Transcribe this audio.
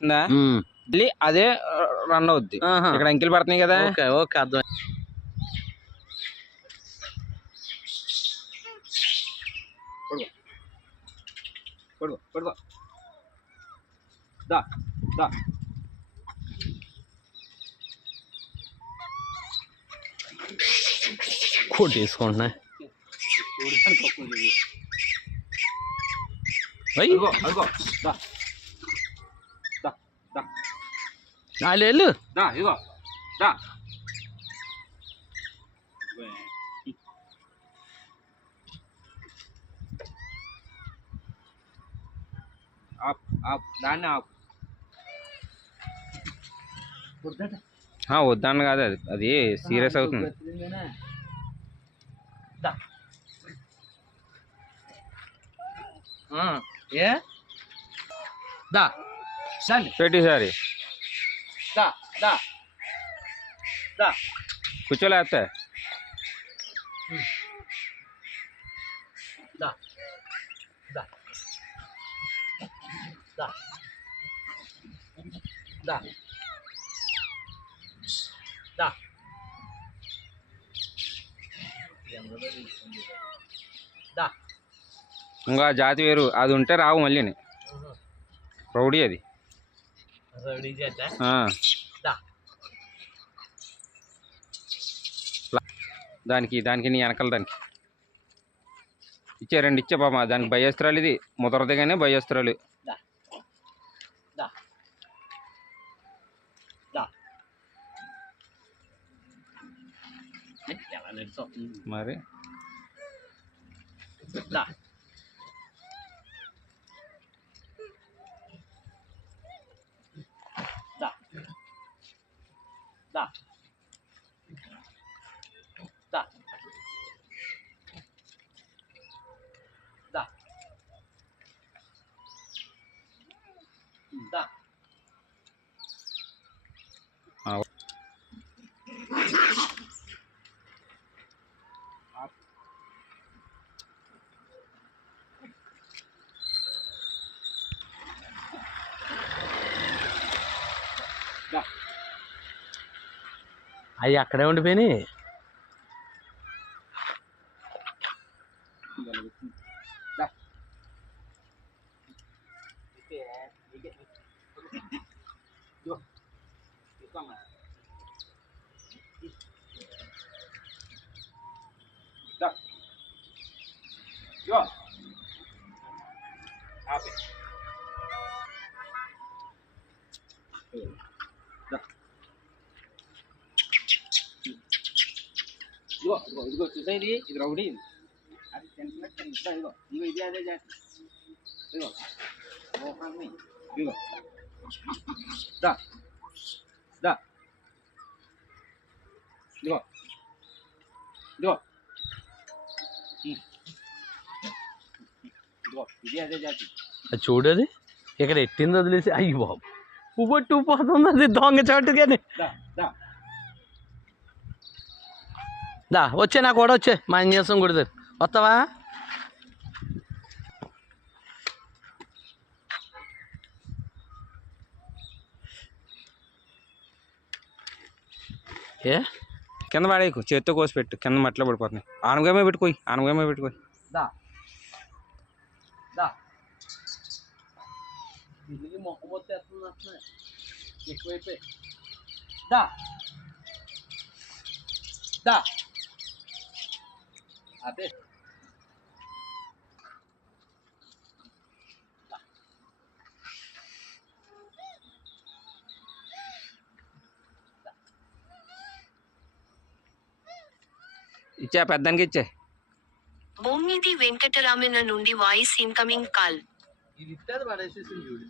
మళ్ళీ అదే రన్ అవుద్ది. ఇక్కడ అంకెలు పడుతున్నాయి కదా. ఓకే అర్థం. కొట్టేసుకుంటున్నా నాలుగు దాన్ని వద్దాను కాదు, అది సీరియస్ అవుతుంది. పెట్టిసారి కూర్చోలేస్తా. ఇంకా జాతి వేరు, అది ఉంటే రావు మళ్ళీ. రౌడీ అది. దానికి నీ వెనకాల దానికి ఇచ్చే 2 ఇచ్చే పాప. దానికి భయస్త్రాలు, ఇది ముదరదు కానీ భయస్త్రాలు. మరి అవి అక్కడే ఉండిపోయినాయి. ఇదిగో చూసా, ఇది రౌడీ. అది ఇదిగో ఇది అదే జాతి. ఇదిగో ఇదిగో దా దా ఇదిగో ఇదిగో ఇదిగో ఇది అదే జాతి. అది చూడది ఇక్కడ ఎట్టింది వదిలేసి. అయ్యి బాబు ఉబ్బట్టు పోతుంది అది దొంగ చాటుగానే. దా వచ్చే నాకు కూడా వచ్చే మా ఇంజసం కుడతారు. వస్తావా? ఏ కింద పడేకు, చేత్తో కోసి పెట్టు. కింద మట్టిలో పడిపోతున్నాయి. ఆనగమే పెట్టుకోయి, ఆనగమే పెట్టుకోయి. మొక్క వచ్చేస్తుంది ఎక్కువైపోయి. అదే ఇచ్చా, పెద్దానికి ఇచ్చే. బొమ్మిది వెంకటరామన్న నుండి వాయిస్ ఇన్కమింగ్ కాల్. ఇది ఇస్తే పడేసేసింది చూడు.